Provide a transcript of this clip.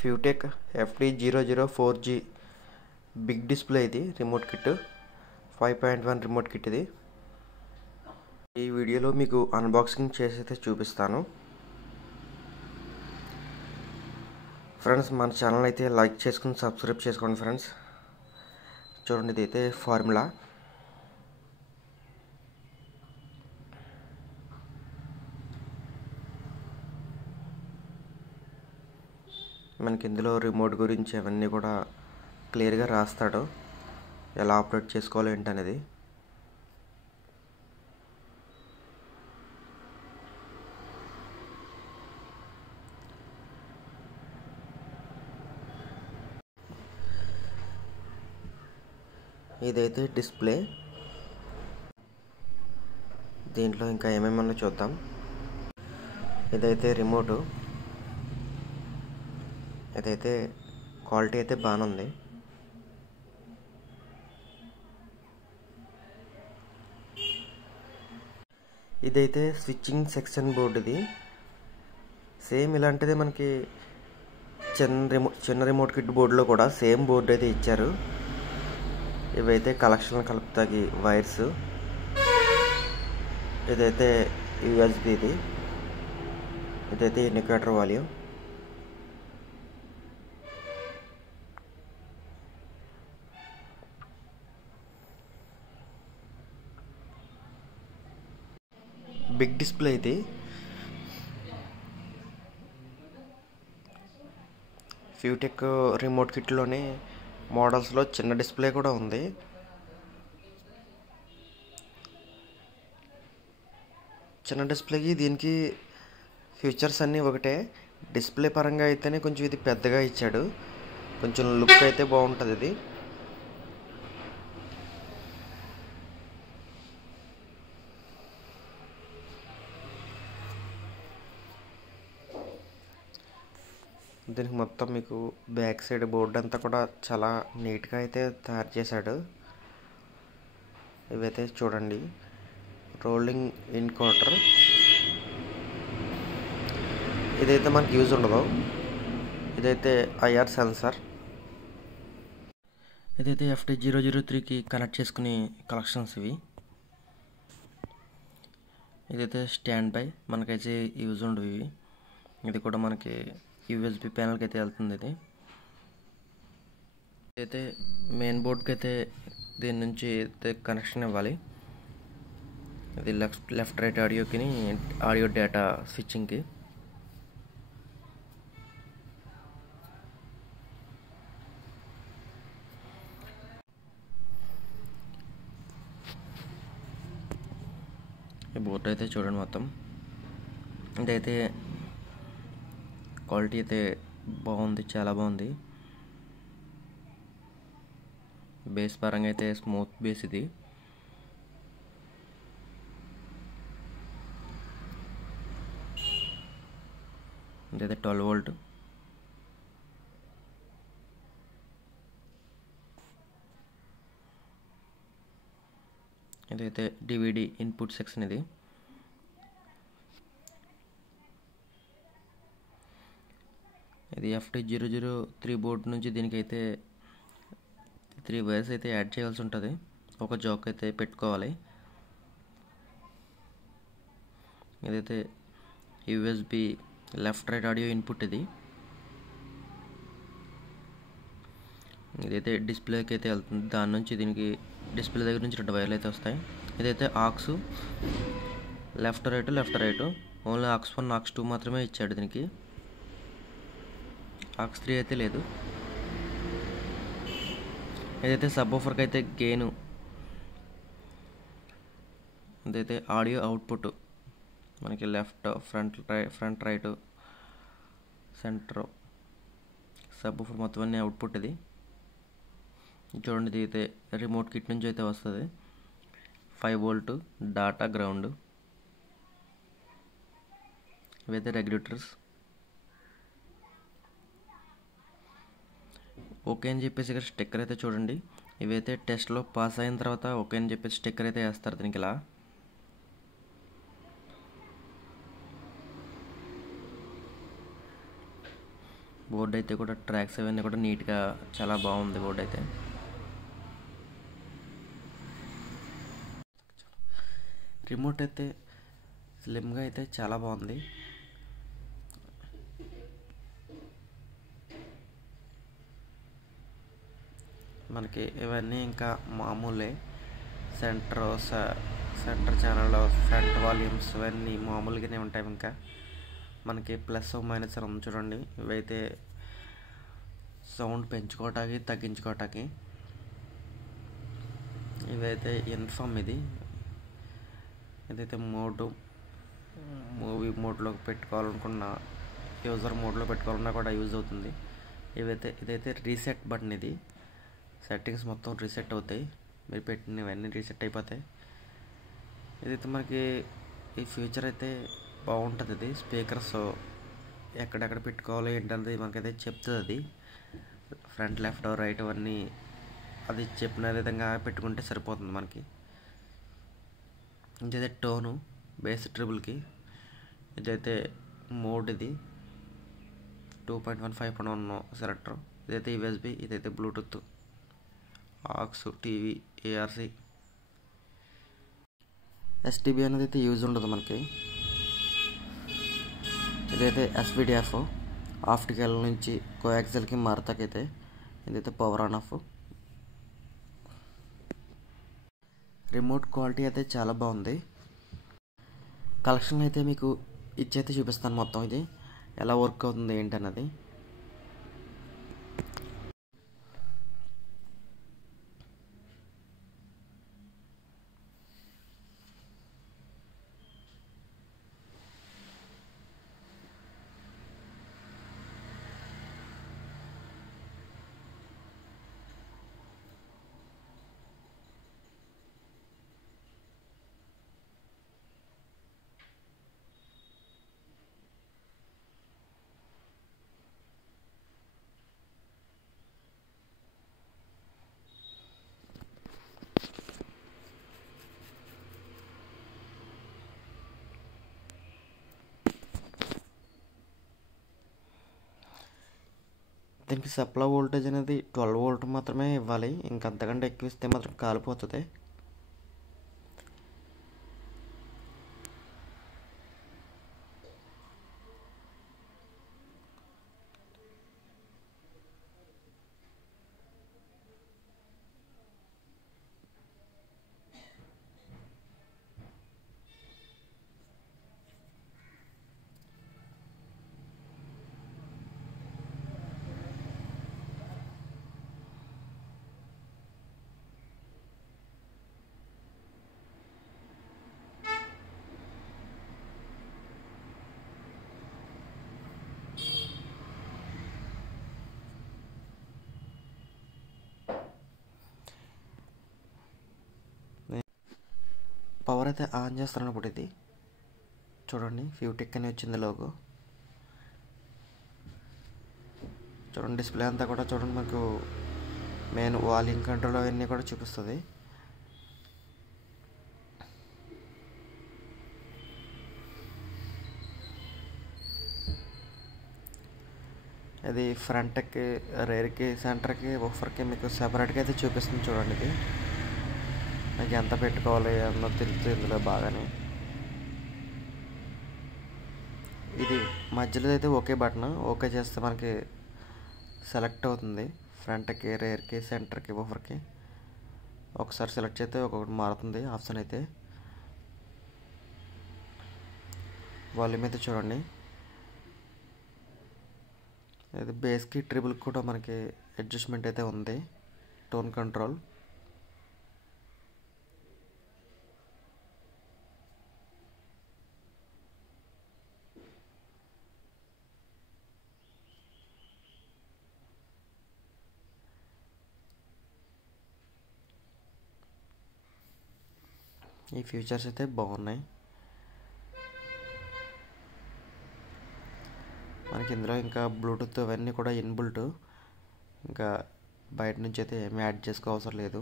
ఫ్యూటెక్ FD004G big display ఇది remote kit 5.1 remote kit ఇది. ఈ వీడియోలో మీకు అన్బాక్సింగ్ చేసి చూపిస్తాను. ఫ్రెండ్స్, మన ఛానల్ అయితే లైక్ చేసుకుని సబ్స్క్రైబ్ చేసుకోండి ఫ్రెండ్స్. చూడండి, ఇదైతే ఫార్ములా. మనకి ఇందులో రిమోట్ గురించి అవన్నీ కూడా క్లియర్గా రాస్తాడు, ఎలా ఆపరేట్ చేసుకోవాలి ఏంటనేది. ఇదైతే డిస్ప్లే. దీంట్లో ఇంకా ఏమేమన్నా చూద్దాం. ఇదైతే రిమోటు. ఇదైతే క్వాలిటీ అయితే బాగానే ఉంది. ఇదైతే స్విచ్చింగ్ సెక్షన్ బోర్డు. ఇది సేమ్ ఇలాంటిదే మనకి చిన్న రిమోట్ కిట్ బోర్డులో కూడా సేమ్ బోర్డు అయితే ఇచ్చారు. ఇవైతే కలెక్షన్ కలుపుతాయి వైర్స్. ఇదైతే USB ఇది. ఇదైతే ఇండికేటర్ వాల్యూమ్. బిగ్ డిస్ప్లే ఇది. ఫ్యూటెక్ రిమోట్ కిట్లోనే మోడల్స్లో చిన్న డిస్ప్లే కూడా ఉంది. చిన్న డిస్ప్లేకి దీనికి ఫీచర్స్ అన్నీ ఒకటే. డిస్ప్లే పరంగా అయితేనే కొంచెం ఇది పెద్దగా ఇచ్చాడు. కొంచెం లుక్ అయితే బాగుంటుంది ఇది. దీనికి మొత్తం మీకు బ్యాక్ సైడ్ బోర్డు అంతా కూడా చాలా నీట్గా అయితే తయారు చేశాడు. ఇవైతే చూడండి, రోలింగ్ ఇన్ క్వార్టర్. ఇదైతే మనకి యూజ్ ఉండదు. ఇదైతే IR సెన్సార్. ఇదైతే FD003కి కనెక్ట్ చేసుకునే కనెక్షన్స్ ఇవి. ఇదైతే స్టాండ్ బై, మనకైతే యూజ్ ఉండవు ఇవి. ఇది కూడా మనకి USB ప్యానల్కి అయితే వెళ్తుంది. ఇది అయితే మెయిన్ బోర్డ్కి అయితే దీని నుంచి అయితే కనెక్షన్ ఇవ్వాలి. ఇది లెఫ్ట్ రైట్ ఆడియోకి, ఆడియో డేటా స్విచ్చింగ్కి. ఈ బోర్డు అయితే చూడండి మొత్తం. ఇదైతే క్వాలిటీ అయితే బాగుంది, చాలా బాగుంది. బేస్ పరంగా అయితే స్మూత్ బేస్ ఇది. ఇదైతే 12 వోల్ట్. ఇదైతే DVD ఇన్పుట్ సెక్షన్. ఇది FD003 బోర్డు నుంచి దీనికైతే 3 వైర్స్ అయితే యాడ్ చేయాల్సి ఉంటుంది. ఒక జాక్ అయితే పెట్టుకోవాలి. ఇదైతే USB left right audio input. ఇదైతే డిస్ప్లేకి అయితే వెళ్తుంది. దాని నుంచి దీనికి డిస్ప్లే దగ్గర నుంచి 2 వైర్లు అయితే వస్తాయి. ఇదైతే aux, left right. Only AUX 1 AUX 2 మాత్రమే ఇచ్చాడు. దీనికి AUX 3 అయితే లేదు. ఇదైతే సబ్వూఫర్కి అయితే గెయిన్. ఇదైతే ఆడియో అవుట్పుట్. మనకి left, front right, centre, subwoofer మొత్తం అన్నీ అవుట్పుట్. ఇది చూడండి, ఇది అయితే రిమోట్ కిట్ నుంచి అయితే వస్తుంది. 5 వోల్ట్ డాటా గ్రౌండ్. ఇవైతే రెగ్యులేటర్స్. ఓకే అని చెప్పేసి ఇక్కడ స్టిక్కర్ అయితే చూడండి. ఇవైతే టెస్ట్లో పాస్ అయిన తర్వాత ఓకే అని చెప్పేసి స్టిక్కర్ అయితే వేస్తారు దీనికి ఇలా. బోర్డు అయితే కూడా ట్రాక్స్ అవన్నీ కూడా నీట్గా చాలా బాగుంది బోర్డు అయితే. రిమోట్ అయితే స్లిమ్గా అయితే చాలా బాగుంది. మనకి ఇవన్నీ ఇంకా మామూలే. సెంటర్ ఛానల్, ఫ్రంట్ వాల్యూమ్స్ ఇవన్నీ మామూలుగానే ఉంటాయి. ఇంకా మనకి ప్లస్ మైనస్ అని ఉంది చూడండి. ఇవైతే సౌండ్ పెంచుకోవటానికి తగ్గించుకోవటానికి. ఇదైతే ఇన్ఫామ్. ఇదైతే మూవీ మోడ్లో పెట్టుకోవాలనుకున్న, యూజర్ మోడ్లో పెట్టుకోవాలన్నా కూడా యూజ్ అవుతుంది. ఇదైతే రీసెట్ బటన్. ఇది సెట్టింగ్స్ మొత్తం రీసెట్ అవుతాయి, మీరు పెట్టినవన్నీ రీసెట్ అయిపోతాయి. ఇదైతే మనకి ఈ ఫ్యూచర్ అయితే బాగుంటుంది. ఇది స్పీకర్స్ ఎక్కడెక్కడ పెట్టుకోవాలి ఏంటనేది మనకైతే చెప్తుంది. అది ఫ్రంట్, లెఫ్ట్, రైట్ అవన్నీ అది చెప్పిన విధంగా పెట్టుకుంటే సరిపోతుంది మనకి. ఇదైతే టోను బేస్ ట్రిబుల్కి. ఇదైతే మోడ్. ఇది 2.1 5.1 సెలెక్టర్. ఇదైతే యూఎస్బి. ఇదైతే Bluetooth, aux, TV, ARC. STB అనేది అయితే యూజ్ ఉండదు మనకి. ఇదైతే ఎస్విడిఎఫ్, ఆప్టికల్ నుంచి కోయాక్సిల్కి మారతాకైతే. ఇదైతే power on off. Remote quality అయితే చాలా బాగుంది. కలెక్షన్ అయితే మీకు ఇచ్చైతే చూపిస్తాను మొత్తం ఇది ఎలా వర్క్ అవుతుంది ఏంటన్నది. దీనికి సప్లై వోల్టేజ్ అనేది 12 వోల్ట్ మాత్రమే ఇవ్వాలి. ఇంకంతకంటే ఎక్కువ ఇస్తే మాత్రం కాలిపోతుంది. పవర్ అయితే ఆన్ చేస్తాను. ఇప్పుడు ఇది చూడండి, ఫ్యూటెక్ అని వచ్చింది లోగో. చూడండి డిస్ప్లే అంతా కూడా చూడండి, మనకు మెయిన్ వాల్యూమ్ కంట్రోల్ అవన్నీ కూడా చూపిస్తుంది. ఇది ఫ్రంట్కి, రేర్కి, సెంటర్కి, బఫర్కి మీకు సెపరేట్గా అయితే చూపిస్తుంది. చూడండి ఇది మీకు ఎంత పెట్టుకోవాలి అన్నది తెలుస్తుంది ఇందులో బాగానే. ఇది మధ్యలో అయితే ఓకే బటన్. ఓకే చేస్తే మనకి సెలెక్ట్ అవుతుంది ఫ్రంట్కి, రేర్కి, సెంటర్కి, బఫర్కి. ఒకసారి సెలెక్ట్ చేస్తే ఒక్కొక్కటి మారుతుంది ఆప్షన్ అయితే. వాల్యూమ్ అయితే చూడండి, ఇది బేస్కి ట్రిబుల్కి కూడా మనకి అడ్జస్ట్మెంట్ అయితే ఉంది. Tone control. ఈ ఫీచర్స్ అయితే బాగున్నాయి. మనకి ఇందులో ఇంకా బ్లూటూత్ అవన్నీ కూడా ఇన్బుల్ట్. ఇంకా బయట నుంచి అయితే ఏమీ యాడ్ చేసుకో అవసరం లేదు.